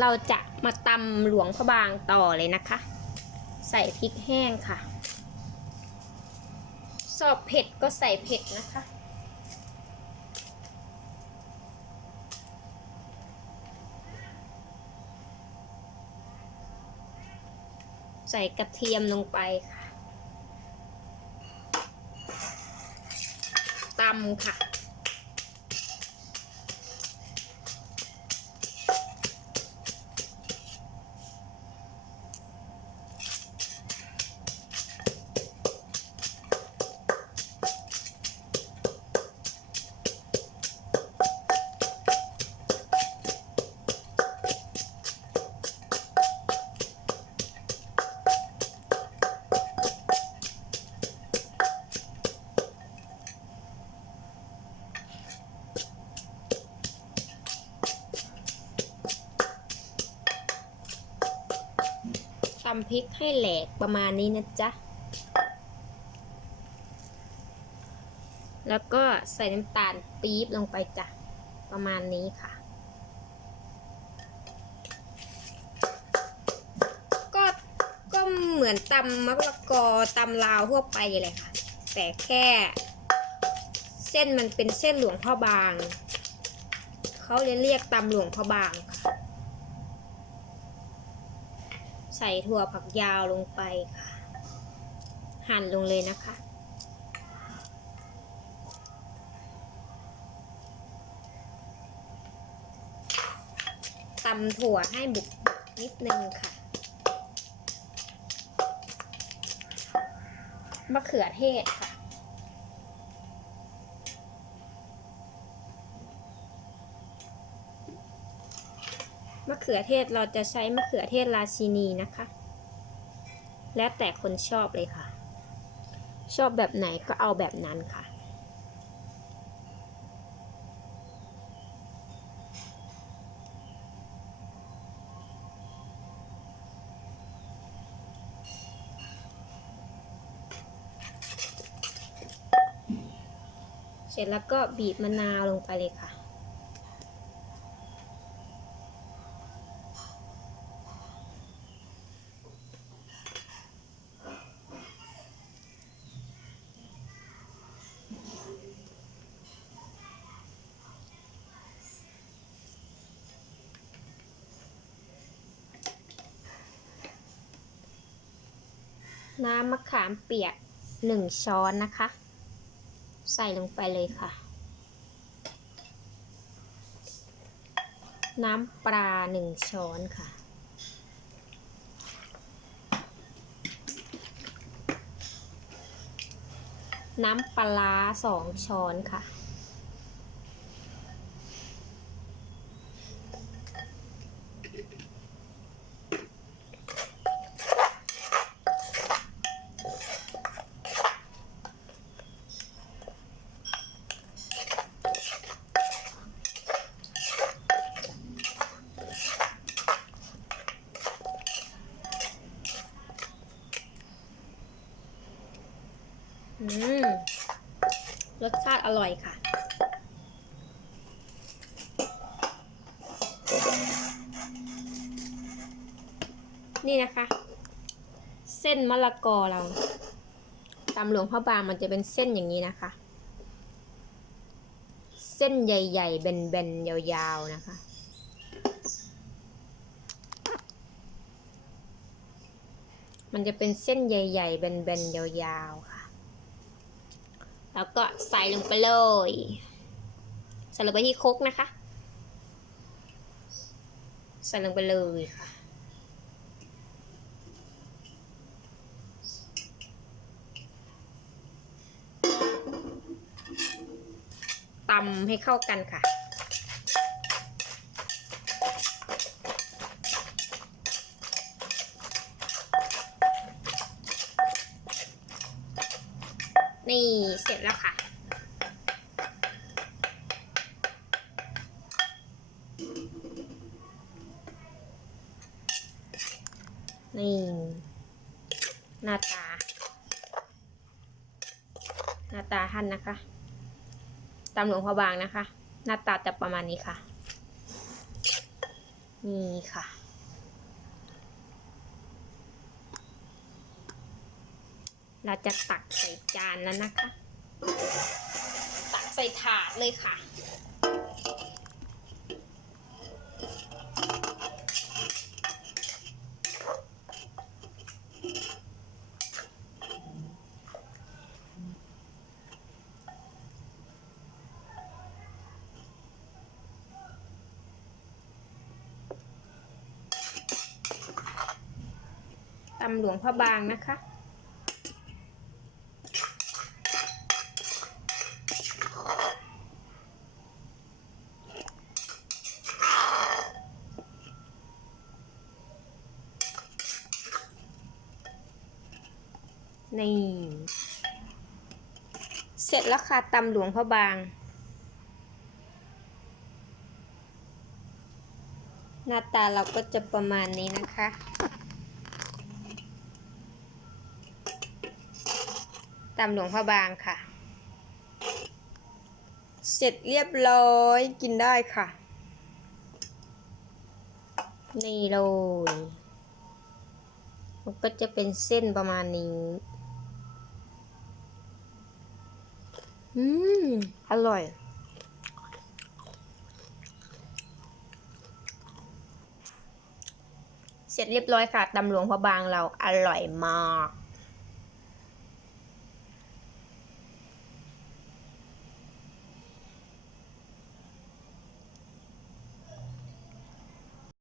เราจะมาตำหลวงพระบางต่อเลยนะคะ ใส่พริกแห้งค่ะชอบเผ็ดก็ใส่เผ็ดนะคะ ใส่กระเทียมลงไปค่ะตำค่ะำพริกให้แหลกประมาณนี้นะจ๊ะ แล้วก็ใส่น้ำตาลปี๊บลงไปจ้ะ ประมาณนี้ค่ะ ก็ก็เหมือนตำมะละกอตำลาวทั่วไปเลยค่ะ แต่แค่ เส้นมันเป็นเส้นหลวงพ่อบาง เขาเลยเรียกตำหลวงพ่อบางค่ะ ใส่ถั่วผักยาวลงไปค่ะ หั่นลงเลยนะคะ ตำถั่วให้บุกนิดนึงค่ะมะเขือเทศค่ะ มะเขือเทศเราจะใช้มะเขือเทศราชินีนะคะ แล้วแต่คนชอบเลยค่ะ ชอบแบบไหนก็เอาแบบนั้นค่ะเสร็จแล้วก็บีบมะนาวลงไปเลยค่ะ น้ำมะขามเปียกหนึ่งช้อนนะคะ ใส่ลงไปเลยค่ะ น้ำปลาหนึ่งช้อนค่ะ น้ำปลาร้าสองช้อนค่ะ อืม รสชาติอร่อยค่ะ นี่นะคะ เส้นมะละกอเราตำหลวงพ่อบางมันจะเป็นเส้นอย่างนี้นะคะ เส้นใหญ่ๆแบนๆ ยาวๆ นะคะมันจะเป็นเส้นใหญ่ๆแบนๆ ยาวๆ ค่ะ แล้วก็ใส่ลงไปเลยใส่ลงไปที่คกนะคะ ใส่ลงไปเลยค่ะตำให้เข้ากันค่ะ นี่เสร็จแล้วค่ะนี่หน้าตา หน้าตาท่านนะคะตำหลวงพระบางนะคะ หน้าตาจะประมาณนี้ค่ะ นี่ค่ะ เราจะตักใส่จานแล้วนะคะ ตักใส่ถาดเลยค่ะ ตำหลวงพระบางนะคะ นี่เสร็จแล้วค่ะตำหลวงพระบาง หน้าตาเราก็จะประมาณนี้นะคะ ตำหลวงพระบางค่ะ เสร็จเรียบร้อยกินได้ค่ะ นี่เลยมันก็จะเป็นเส้นประมาณนี้ อืม อร่อย เสร็จเรียบร้อยค่ะตำหลวงพระบางเราอร่อยมาก